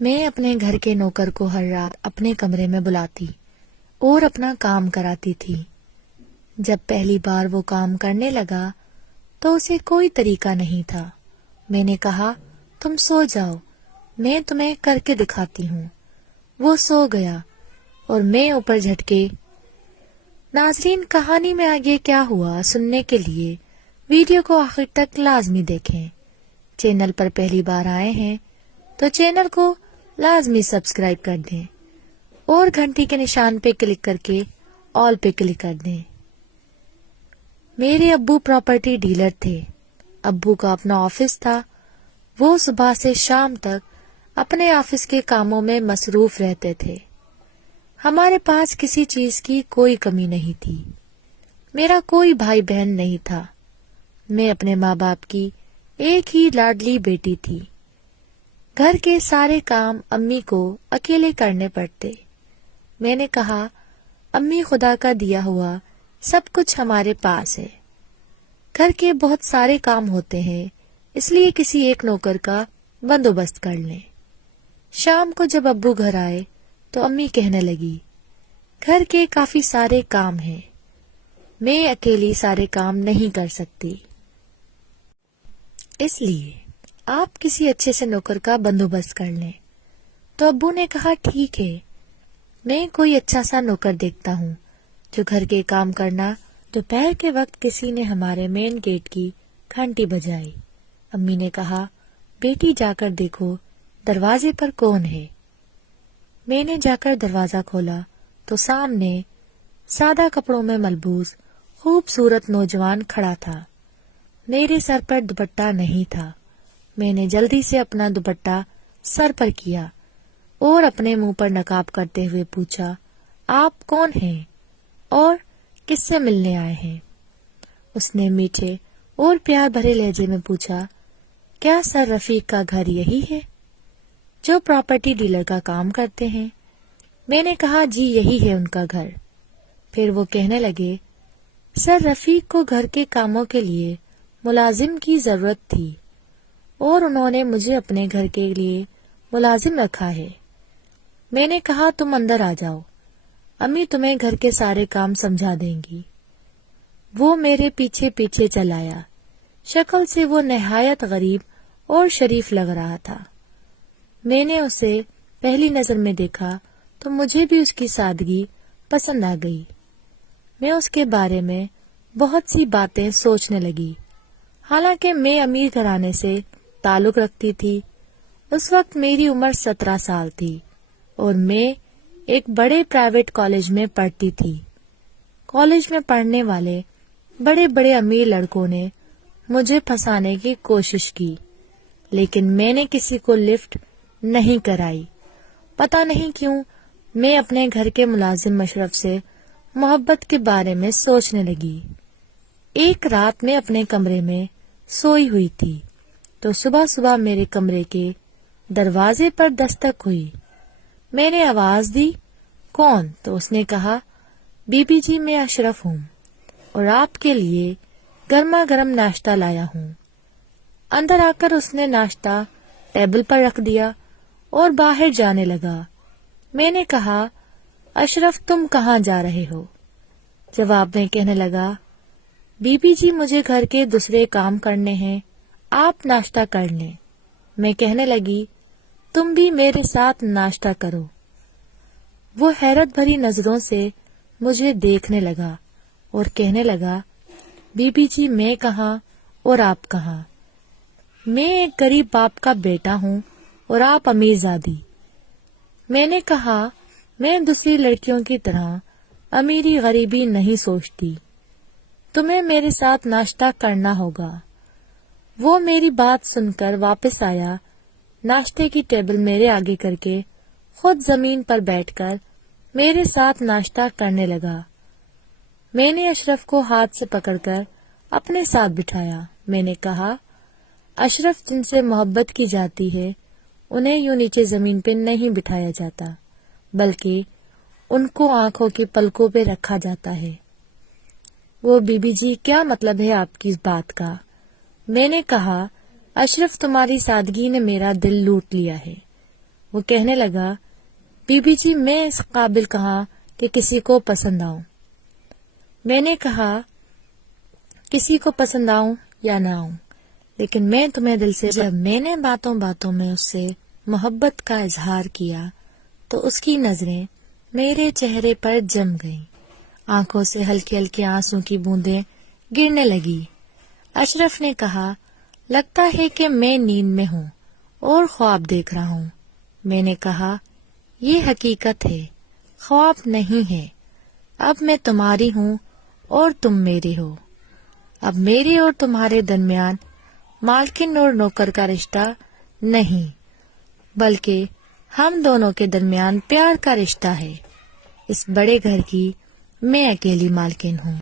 میں اپنے گھر کے نوکر کو ہر رات اپنے کمرے میں بلاتی اور اپنا کام کراتی تھی۔ جب پہلی بار وہ کام کرنے لگا تو اسے کوئی طریقہ نہیں تھا۔ میں نے کہا، تم سو جاؤ، میں تمہیں کر کے دکھاتی ہوں۔ وہ سو گیا اور میں اوپر جھٹکے۔ ناظرین، کہانی میں آگے کیا ہوا سننے کے لیے ویڈیو کو آخر تک لازمی دیکھیں۔ چینل پر پہلی بار آئے ہیں تو چینل کو لازمی سبسکرائب کر دیں اور گھنٹی کے نشان پہ کلک کر کے آل پہ کلک کر دیں۔ میرے ابو پراپرٹی ڈیلر تھے۔ ابو کا اپنا آفس تھا۔ وہ صبح سے شام تک اپنے آفس کے کاموں میں مصروف رہتے تھے۔ ہمارے پاس کسی چیز کی کوئی کمی نہیں تھی۔ میرا کوئی بھائی بہن نہیں تھا۔ میں اپنے ماں باپ کی ایک ہی لاڈلی بیٹی تھی۔ گھر کے سارے کام امی کو اکیلے کرنے پڑتے۔ میں نے کہا، امی، خدا کا دیا ہوا سب کچھ ہمارے پاس ہے۔ گھر کے بہت سارے کام ہوتے ہیں، اس لیے کسی ایک نوکر کا بندوبست کر لیں۔ شام کو جب ابو گھر آئے تو امی کہنے لگی، گھر کے کافی سارے کام ہیں، میں اکیلی سارے کام نہیں کر سکتی، اس لیے آپ کسی اچھے سے نوکر کا بندوبست کر لیں۔ تو ابو نے کہا، ٹھیک ہے، میں کوئی اچھا سا نوکر دیکھتا ہوں جو گھر کے کام کرنا۔ دوپہر کے وقت کسی نے ہمارے مین گیٹ کی گھنٹی بجائی۔ امی نے کہا، بیٹی جا کر دیکھو دروازے پر کون ہے۔ میں نے جا کر دروازہ کھولا تو سامنے سادہ کپڑوں میں ملبوس خوبصورت نوجوان کھڑا تھا۔ میرے سر پر دوپٹہ نہیں تھا۔ میں نے جلدی سے اپنا دوپٹہ سر پر کیا اور اپنے منہ پر نقاب کرتے ہوئے پوچھا، آپ کون ہیں اور کس سے ملنے آئے ہیں؟ اس نے میٹھے اور پیار بھرے لہجے میں پوچھا، کیا سر رفیق کا گھر یہی ہے جو پراپرٹی ڈیلر کا کام کرتے ہیں؟ میں نے کہا، جی یہی ہے ان کا گھر۔ پھر وہ کہنے لگے، سر رفیق کو گھر کے کاموں کے لیے ملازم کی ضرورت تھی اور انہوں نے مجھے اپنے گھر کے لیے ملازم رکھا ہے۔ میں نے کہا، تم اندر آ جاؤ، امی تمہیں گھر کے سارے کام سمجھا دیں گی۔ وہ میرے پیچھے پیچھے چل آیا۔ شکل سے وہ نہایت غریب اور شریف لگ رہا تھا۔ میں نے اسے پہلی نظر میں دیکھا تو مجھے بھی اس کی سادگی پسند آ گئی۔ میں اس کے بارے میں بہت سی باتیں سوچنے لگی۔ حالانکہ میں امیر گھرانے سے تعلق رکھتی تھی، اس وقت میری عمر 17 سال تھی اور میں ایک بڑے پرائیویٹ کالج میں پڑھتی تھی۔ کالج میں پڑھنے والے بڑے بڑے امیر لڑکوں نے مجھے پھنسانے کی کوشش کی، لیکن میں نے کسی کو لفٹ نہیں کرائی۔ پتہ نہیں کیوں میں اپنے گھر کے ملازم اشرف سے محبت کے بارے میں سوچنے لگی۔ ایک رات میں اپنے کمرے میں سوئی ہوئی تھی تو صبح صبح میرے کمرے کے دروازے پر دستک ہوئی۔ میں نے آواز دی، کون؟ تو اس نے کہا، بی بی جی، میں اشرف ہوں اور آپ کے لیے گرما گرم ناشتہ لایا ہوں۔ اندر آ کر اس نے ناشتہ ٹیبل پر رکھ دیا اور باہر جانے لگا۔ میں نے کہا، اشرف تم کہاں جا رہے ہو؟ جواب میں کہنے لگا، بی بی جی مجھے گھر کے دوسرے کام کرنے ہیں، آپ ناشتہ کر لیں۔ میں کہنے لگی، تم بھی میرے ساتھ ناشتہ کرو۔ وہ حیرت بھری نظروں سے مجھے دیکھنے لگا اور کہنے لگا، بی بی جی میں کہاں اور آپ کہاں؟ میں ایک غریب باپ کا بیٹا ہوں اور آپ امیر زادی۔ میں نے کہا، میں دوسری لڑکیوں کی طرح امیری غریبی نہیں سوچتی، تمہیں میرے ساتھ ناشتہ کرنا ہوگا۔ وہ میری بات سن کر واپس آیا، ناشتے کی ٹیبل میرے آگے کر کے خود زمین پر بیٹھ کر میرے ساتھ ناشتہ کرنے لگا۔ میں نے اشرف کو ہاتھ سے پکڑ کر اپنے ساتھ بٹھایا۔ میں نے کہا، اشرف جن سے محبت کی جاتی ہے انہیں یوں نیچے زمین پہ نہیں بٹھایا جاتا، بلکہ ان کو آنکھوں کی پلکوں پہ رکھا جاتا ہے۔ وہ، بی بی جی کیا مطلب ہے آپ کی اس بات کا؟ میں نے کہا، اشرف تمہاری سادگی نے میرا دل لوٹ لیا ہے۔ وہ کہنے لگا، بی بی جی میں اس قابل کہاں کہ کسی کو پسند آؤں۔ میں نے کہا کسی کو پسند آؤں یا نہ آؤں، لیکن میں تمہیں دل سے جب میں نے باتوں باتوں میں اس سے محبت کا اظہار کیا تو اس کی نظریں میرے چہرے پر جم گئیں، آنکھوں سے ہلکے ہلکے آنسوں کی بوندیں گرنے لگی۔ اشرف نے کہا، لگتا ہے کہ میں نیند میں ہوں اور خواب دیکھ رہا ہوں۔ میں نے کہا، یہ حقیقت ہے، خواب نہیں ہے۔ اب میں تمہاری ہوں اور تم میرے ہو۔ اب میرے اور تمہارے درمیان مالکن اور نوکر کا رشتہ نہیں، بلکہ ہم دونوں کے درمیان پیار کا رشتہ ہے۔ اس بڑے گھر کی میں اکیلی مالکن ہوں۔